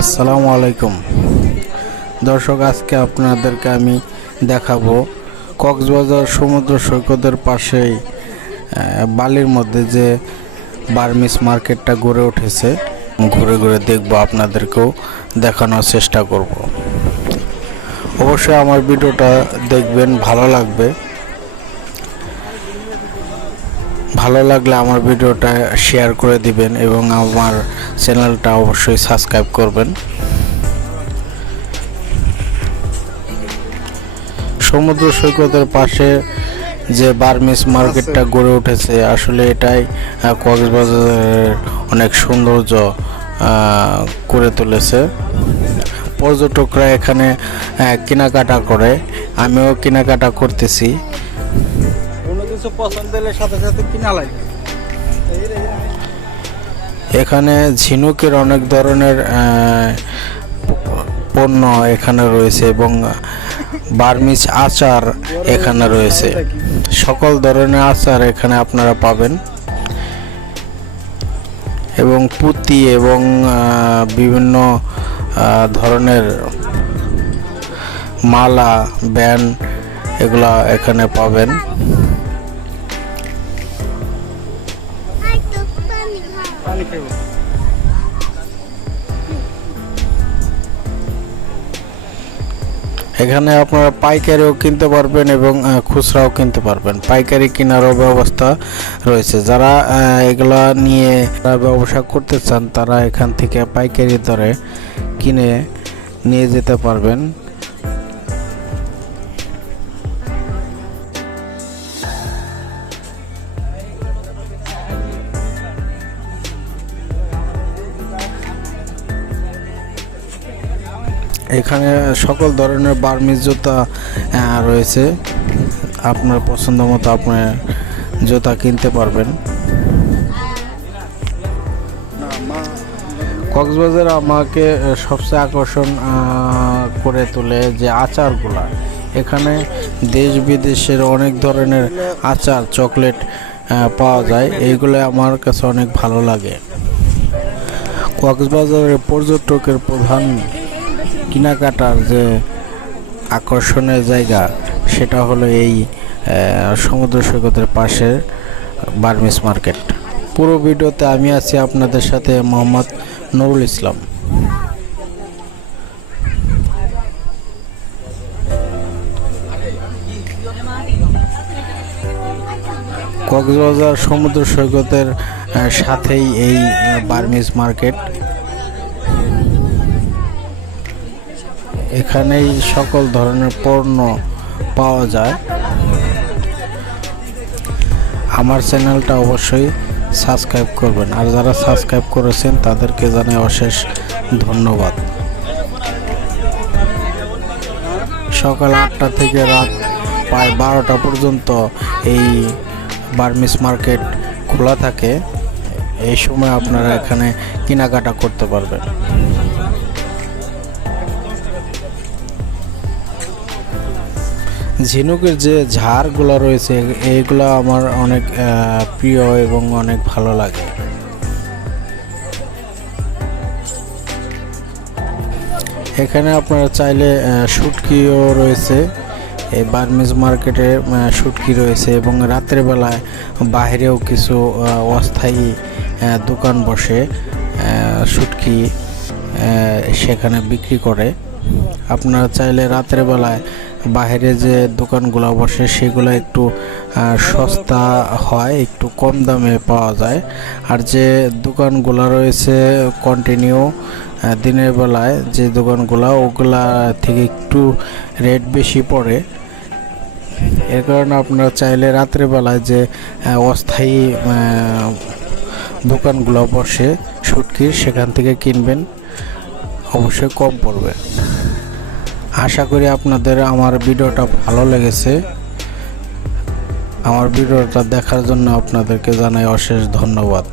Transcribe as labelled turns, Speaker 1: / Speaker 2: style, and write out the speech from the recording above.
Speaker 1: আসসালামু আলাইকুম। দর্শক, আজকে আপনাদেরকে আমি দেখাবো কক্সবাজার সমুদ্র সৈকতের পাশেই বালির মধ্যে যে বার্মিস মার্কেটটা গড়ে উঠেছে, ঘুরে ঘুরে দেখব, আপনাদেরকেও দেখানোর চেষ্টা করব। অবশ্যই আমার ভিডিওটা দেখবেন, ভালো লাগবে। ভালো লাগলে আমার ভিডিওটা শেয়ার করে দিবেন এবং আমার চ্যানেলটা অবশ্যই সাবস্ক্রাইব করবেন। সমুদ্র সৈকতের পাশে যে বার্মিস মার্কেটটা গড়ে উঠেছে, আসলে এটাই কক্সবাজারের অনেক সৌন্দর্য করে তুলেছে। পর্যটকরা এখানে কেনাকাটা করে। আমিও কেনাকাটা করতেছি।
Speaker 2: কিছু পছন্দ হলে সাথে সাথে কিনা লাগে
Speaker 1: এখানে ঝিনুকের অনেক ধরনের পণ্য এখানে রয়েছে এবং বার্মিজ আচার এখানে রয়েছে। সকল ধরনের আচার এখানে আপনারা পাবেন। এবং পুঁতি এবং বিভিন্ন ধরনের মালা ব্যান্ড এগুলা এখানে পাবেন। এখানে আপনারা পাইকারিও কিনতে পারবেন এবং খুচরাও কিনতে পারবেন। পাইকারি কেনারও ব্যবস্থা রয়েছে। যারা এগুলা নিয়ে ব্যবসা করতে চান, তারা এখান থেকে পাইকারি দরে কিনে নিয়ে যেতে পারবেন। এখানে সকল ধরনের বার্মিজ জুতা রয়েছে। আপনার পছন্দ মতো আপনার জুতা কিনতে পারবেন। কক্সবাজার আমাকে সবচেয়ে আকর্ষণ করে তোলে যে আচারগুলা। এখানে দেশ বিদেশের অনেক ধরনের আচার, চকলেট পাওয়া যায়। এইগুলো আমার কাছে অনেক ভালো লাগে। কক্সবাজারের পর্যটকের প্রধান কেনাকাটার যে আকর্ষণের জায়গা, সেটা হলো এই সমুদ্র সৈকতের পাশে বার্মিস মার্কেট। পুরো ভিডিওতে আমি আছি আপনাদের সাথে মোহাম্মদ নুরুল ইসলাম। কক্সবাজার সমুদ্র সৈকতের সাথেই এই বার্মিস মার্কেট। এখানেই সকল ধরনের পণ্য পাওয়া যায়। আমার চ্যানেলটা অবশ্যই সাবস্ক্রাইব করবেন। আর যারা সাবস্ক্রাইব করেছেন, তাদেরকে জানাই অশেষ ধন্যবাদ। সকাল আটটা থেকে রাত প্রায় বারোটা পর্যন্ত এই বার্মিস মার্কেট খোলা থাকে। এই সময় আপনারা এখানে কেনাকাটা করতে পারবেন। ঝিনুকের যে ঝাড়গুলো রয়েছে এইগুলো আমার অনেক প্রিয় এবং অনেক ভালো লাগে। এখানে আপনারা চাইলে শুটকিও রয়েছে, এই বার্মিজ মার্কেটে শুটকি রয়েছে এবং রাতের বেলায় বাইরেও কিছু অস্থায়ী দোকান বসে শুটকি সেখানে বিক্রি করে। আপনারা চাইলে রাতের বেলায় বাইরে যে দোকানগুলো বসে সেগুলো একটু সস্তা হয়, একটু কম দামে পাওয়া যায়। আর যে দোকানগুলো রয়েছে কন্টিনিউ দিনের বেলায় যে দোকানগুলো, ওগুলা থেকে একটু রেট বেশি পড়ে। এর কারণে আপনারা চাইলে রাত্রে বেলায় যে অস্থায়ী দোকানগুলো বসে শুটকির সেখান থেকে কিনবেন। অবশ্যই কম পড়বে। আশা করি আপনাদের আমার ভিডিওটা ভালো লেগেছে। আমার ভিডিওটা দেখার জন্য আপনাদেরকে জানাই অশেষ ধন্যবাদ।